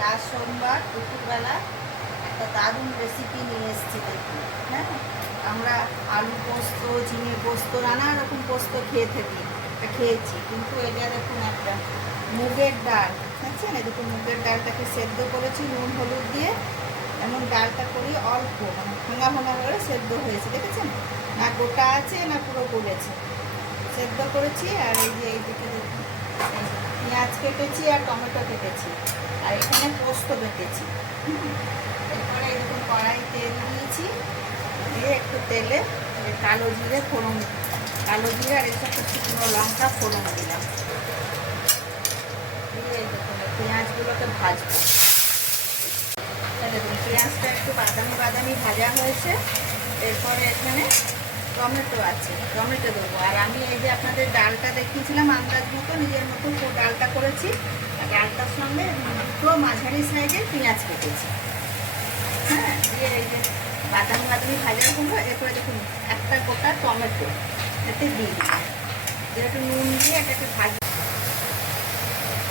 Last সোমবার দুপুরবেলা একটা দারুণ রেসিপি নিয়ে এসেছি দেখুন। হ্যাঁ, আমরা আলু পোস্ত, ঝিঙে পোস্ত, নানা রকম পোস্ত খেয়েছি, কিন্তু এটা দেখুন একটা মুগের ডাল, বুঝছেন? এরকম মুগের ডালটাকে সেদ্ধ করেছি নুন হলুদ দিয়ে। এমন ডালটা করি অল্প, মানে ভাঙা ভাঙা করে সেদ্ধ হয়েছে, দেখেছেন? না গোটা আছে না পুরো গলেছে, সেদ্ধ করেছি। আর এই যে এইদিকে দেখুন পেঁয়াজ কেটেছি আর টমেটো কেটেছি, আর এখানে পোস্ত বেটেছি। এরপরে এরকম কড়াই তেল দিয়েছি, দিয়ে একটু তেলে কালো জিরে ফোড়ন, কালো জিরে আর এর সাথে শুকনো লঙ্কা ফোড়ন দিলাম, দিয়ে দেখুন পেঁয়াজগুলোকে ভাজবো। দেখুন পেঁয়াজটা একটু বাদামি বাদামি ভাজা হয়েছে। এরপরে এখানে টমেটো আছে, টমেটো দেবো। আর আমি এই যে আপনাদের ডালটা দেখিয়েছিলাম আন্দাজ মতো, নিজের মতো ডালটা করেছি। আর ডালটার সঙ্গে দুটো মাঝারি সাইজের পেঁয়াজ কেটেছি। হ্যাঁ, দিয়ে এই যে বাদামি বাদামি ভাজা করবো। এরপরে দেখুন একটা গোটা টমেটো এতে দিয়ে দিলাম, একটু নুন দিয়ে এটাকে ভাজি।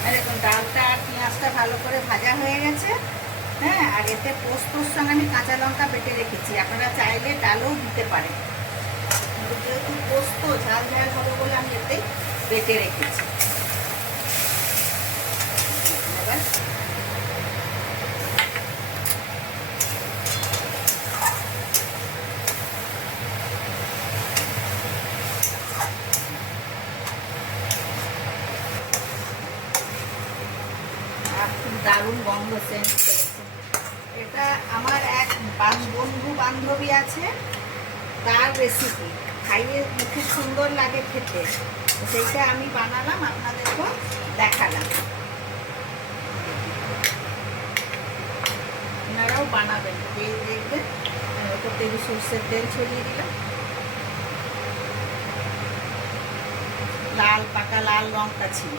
আর দেখুন ডালটা আর পেঁয়াজটা ভালো করে ভাজা হয়ে গেছে। হ্যাঁ, আর এতে পোস্তর সঙ্গে আমি কাঁচা লঙ্কা বেটে রেখেছি, আপনারা চাইলে ডালও দিতে পারেন, যেহেতু পোস্ত ঝাল ঝাল হবে বলে আমি এতেই বেটে রেখেছি। এবার খুব দারুণ গন্ধ সেন্ট করেছে। এটা আমার এক বন্ধু বান্ধবী আছে, তার রেসিপি, খাইয়ে খুব সুন্দর লাগে খেতে, সেইটা আমি বানালাম, আপনাদেরকেও দেখালাম। আপনারাও বানাবেন, খেয়ে দেখবেন। ওপর থেকে সর্ষের তেল ছড়িয়ে দিলাম, লাল পাকা লাল লঙ্কা ছিল।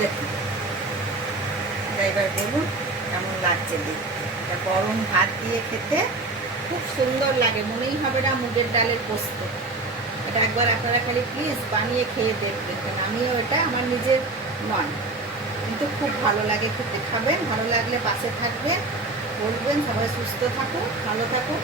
দেখুন এবার বলুন কেমন লাগছে দেখতে। এটা গরম ভাত দিয়ে খেতে খুব সুন্দর লাগে, মনেই হবে না মুগের ডালের পোস্ত। এটা একবার আপনারা খালি প্লিজ বানিয়ে খেয়ে দেখবেন, কারণ আমিও এটা আমার নিজের নয়, কিন্তু খুব ভালো লাগে খেতে। খাবেন, ভালো লাগলে পাশে থাকবেন, বলবেন। সবাই সুস্থ থাকুন, ভালো থাকুন।